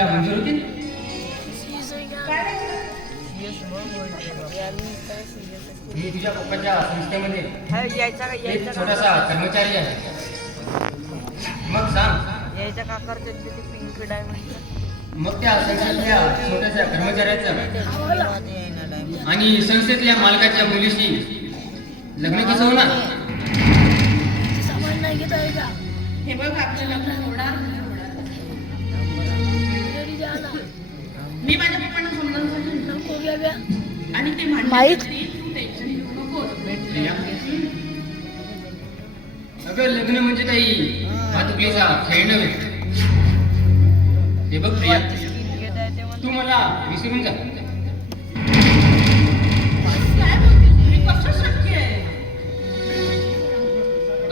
तिला मंजूर होतील? मी तुझ्या पप्पाच्या संस्थेमध्ये एक छोटासा कर्मचारी आहे. मग सांग, यायच्या का करते ते पिंक डायमंड? मग त्या संस्थेतल्या छोट्याशा कर्मचाऱ्याचं आणि संस्थेतल्या मालकाच्या मुलीशी लग्न कसं होणार? हे बघ, आपलं लग्न होणार. मी माझ्या पप्पांना समजावून सांगितलं आणि ते म्हणतात तू टेन्शन घेऊ नको. प्रिया, अगं लग्न म्हणजे काही वाहतुकीचा खेळ नव्हे. हे बघ प्रिया, तू मला विसरून जा. काय बोलतेस तुम्ही? कसं शक्य आहे?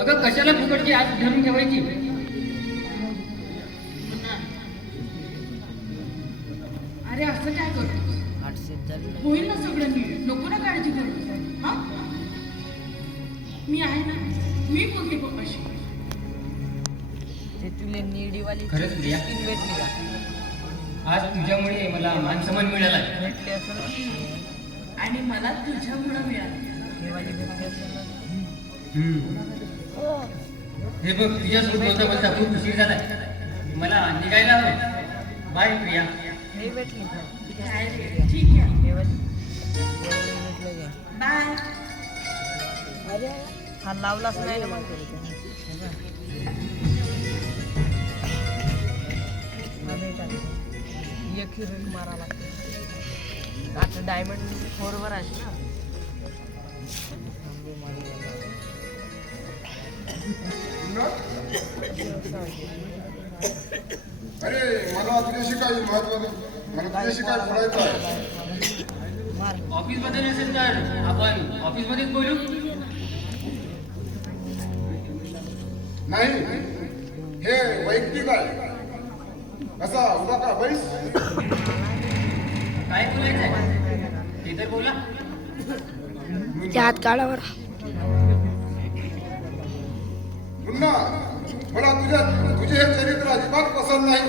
अगं कशाला फुकटची आज धरून ठेवायची? अरे असं काय करतो? होईल ना सगळं नीट. नको ना काळजी करू. हा, मी आहे ना. मी बोलते पप्पाशी. ते तुले निडीवाली खरंच प्रिया, स्किन भेटली का? आज तुझ्यामुळे मला मान सन्मान मिळाला. भेटली असेल ना? आणि मला तुझ्यामुळं मिळालं. निवाली भेटली असेल ना? हे बघ, तुझ्यासोबत बोलता बोलता खूप उशीर झालाय. मला निघायला हवं. बाय प्रिया. हे भेटली का? काय रे? ठीक आहे. निवाली भेटलं का? बाय. हा लावलाच नाही ना मग. एक हिरोईन मारा लागते. आता डायमंड 4 वर आहे ना. अरे मला तुझ्याशी काही महत्वाचं, मला तुझ्याशी काय बोलायचं आहे. ऑफिस मध्ये नसेल तर आपण ऑफिस मध्येच बोलू. नाही, हे वैयक्तिक आहे. कसा उभा का बैस? काय बोलायचंय ते तर बोला. हात काढावर. पुन्हा मला तुझे हे चरित्र अजिबात पसंत नाही.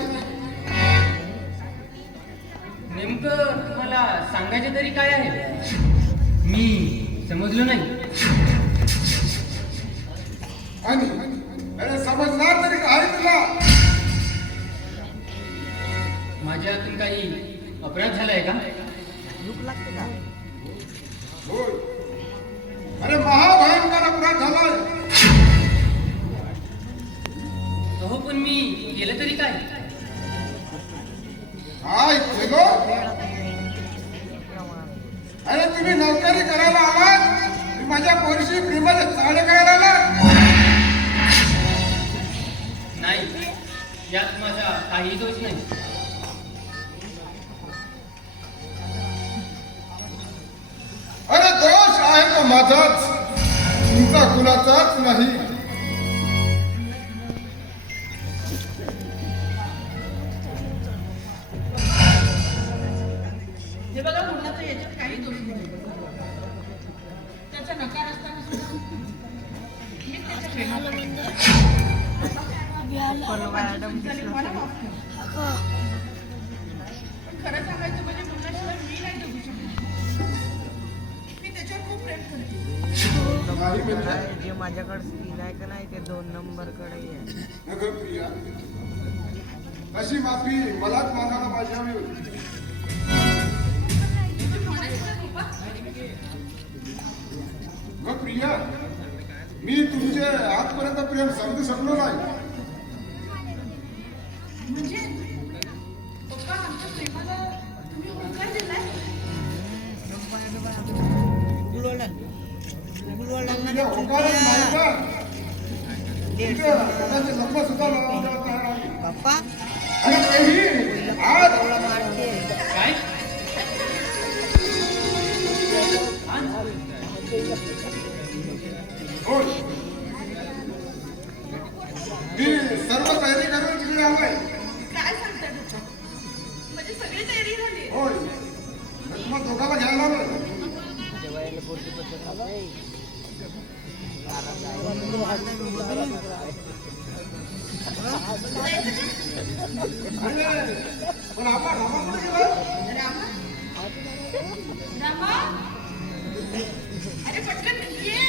नेमकं तुम्हाला सांगायचे तरी काय आहे? मी समजलो नाही. आणि अरे समजणार तरी काय तुला? माझ्यातून काही अपराध झालाय का? दुःख लागते का? होय, अरे महाभयंकर अपराध झालाय. अहो पण मी केलं तरी काय? काय केलो? अरे तुम्ही नोकरी करायला आलात, तुम्ही माझ्या पोरीशी प्रेमाचे चाळे करायला आलात. नाही, यात माझा काही दोष नाही. अरे दोष आहे तो माझाच, तुमचा कुणाचाच नाही. हे बघा, मुलाचा याच्यात काही दोष नाही. त्याचा नकार असताना सुद्धा मी त्याच्या प्रेमाला मला माफ कर. पण खरं सांगायचं म्हणजे मुलाशिवाय मी नाही जगू शकत. मी त्याच्यावर खूप प्रेम करते. नाही म्हणजे जे माझ्याकडे स्किन आहे का नाही ते 2 नंबरकडे आहे. अगं प्रिया, अशी माफी मलाच मागायला पाहिजे हवी होती. अगं प्रिया, मी तुमचे आजपर्यंत प्रेम समजू शकलो नाही. म्हणजे पप्पा, आमच्या प्रेमाला तुम्ही होकार दिलाय? तुझ्या होकारच नाही का? तुझ्या स्वतःचे लग्न सुद्धा लावायला तयार आहे. पप्पा आणि तेही आज काय? होय, मी सर्व तयारी करून तिकडे आलोय. काय सांगताय पप्पा? म्हणजे सगळी तयारी झाली? होय, मग दोघाला घ्यायला आलोय. पण रामा कुठे गेला? रामा अरे पटकन ये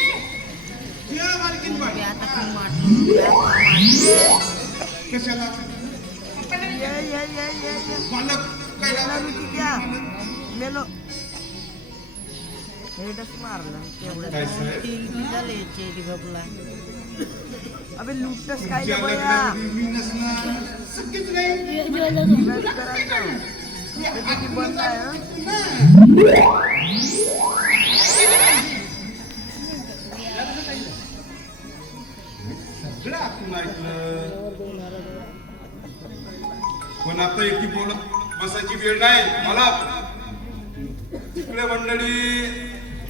ये मालकीन बाई. आता खूप मारलं. कशाला मालक काय मेलो हेडच मारलं तेवढं काय साहेब? झाले चेरी गपला अबे लुटस काय तुमच्या बया लग्नामध्ये मी नसणार शक्यच नाही. बंद आहे सगळं आपण ऐकलं पण आता इतकी बोलत बसायची वेळ नाही मला. तिकडे मंडळी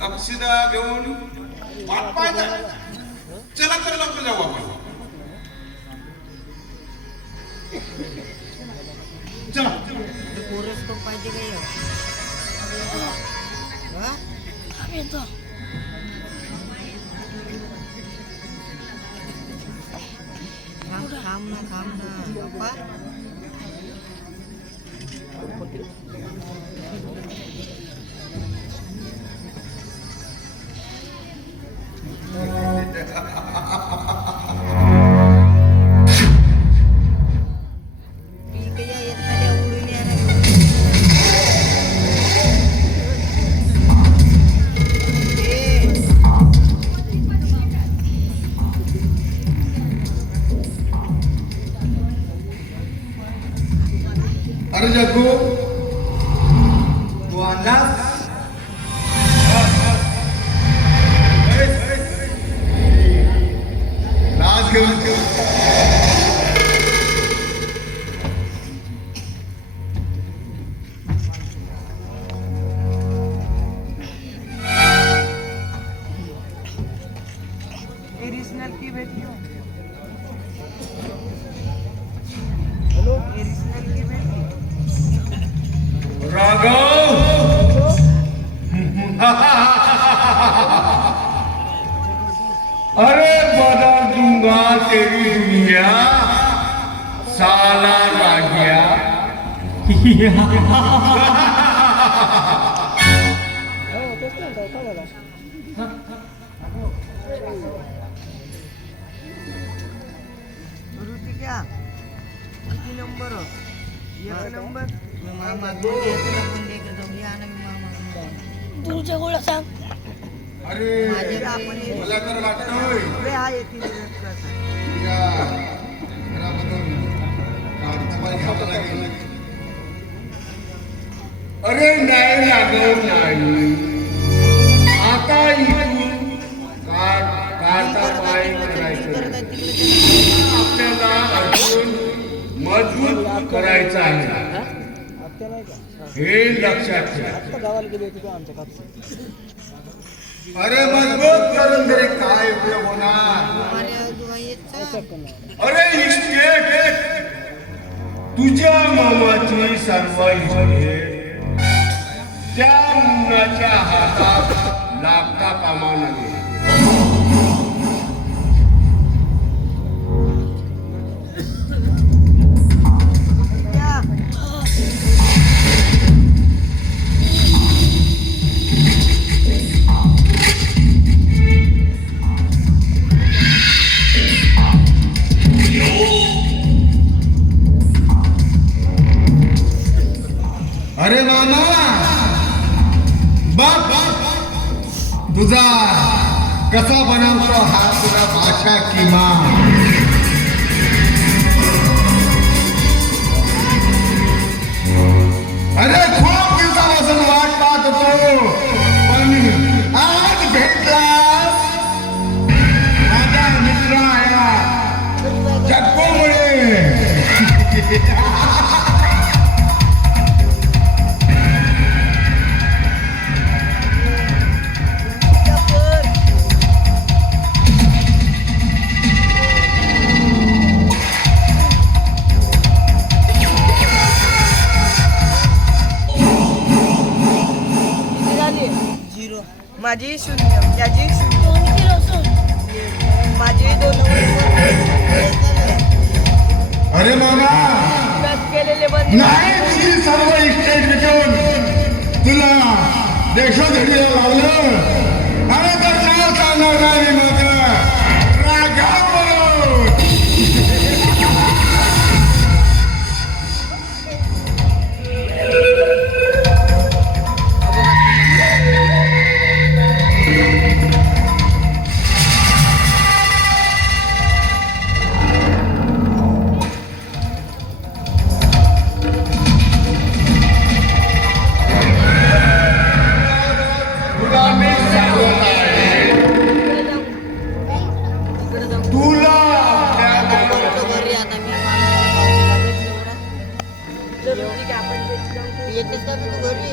अक्षदा घेऊन वाट पाहतात. चला तर लवकर जाऊ आपण. चला पोरस तो पाहिजे काय येतो थांब ना बाप्पा अरे जग्गू तू आणलास? लाज घेऊन एरिजिनल की बेटी हो हेलो एरिजिनल की बेटी राघव अरे बदल दूंगा तेरी दुनिया साला रागिया. ऋतिका किती नंबर हो एक नंबर मामा दोन एक नंबर लेकर जाऊन या ना मामा तुझ्या गोळ्या सांग. अरे मला तर वाटतोय अरे हा येतील या घरामधून काढता पाय घ्यावं लागेल. अरे नाही लागत नाही. आता इथून काढता पाय करायचं आपल्याला अजून मजबूत करायचं आहे हे लक्षात ठेवा. अरे मजबूत करून तरी काय उपयोग होणार. अरे इस्टेट तुझ्या मामाची सर्व इस्टेट त्या मुलाच्या हातात लागता कामा नये. अरे मामा बाप तुझा कसा बनवतो हा तुला भाषा किमा. अरे खूप दिवसापासून वाट पाहत होतो पण आज भेटलास. माझा मित्र आया जग्गूमुळे. माझी शून्य त्याची शून्य 2 किलो असून माझी 2 अरे मामा केलेले बंद नाही तुझी सर्व इस्टेट विकून तुला देशोधडीला लावलं. अरे तर नाव सांगणार नाही माझं राघव म्हणून. तुला मी सांगत आहे, तुला आपल्या बघतो घरी आता मी मामाच्या पावशीला भेटलो बरं. येतेस का तू घरी?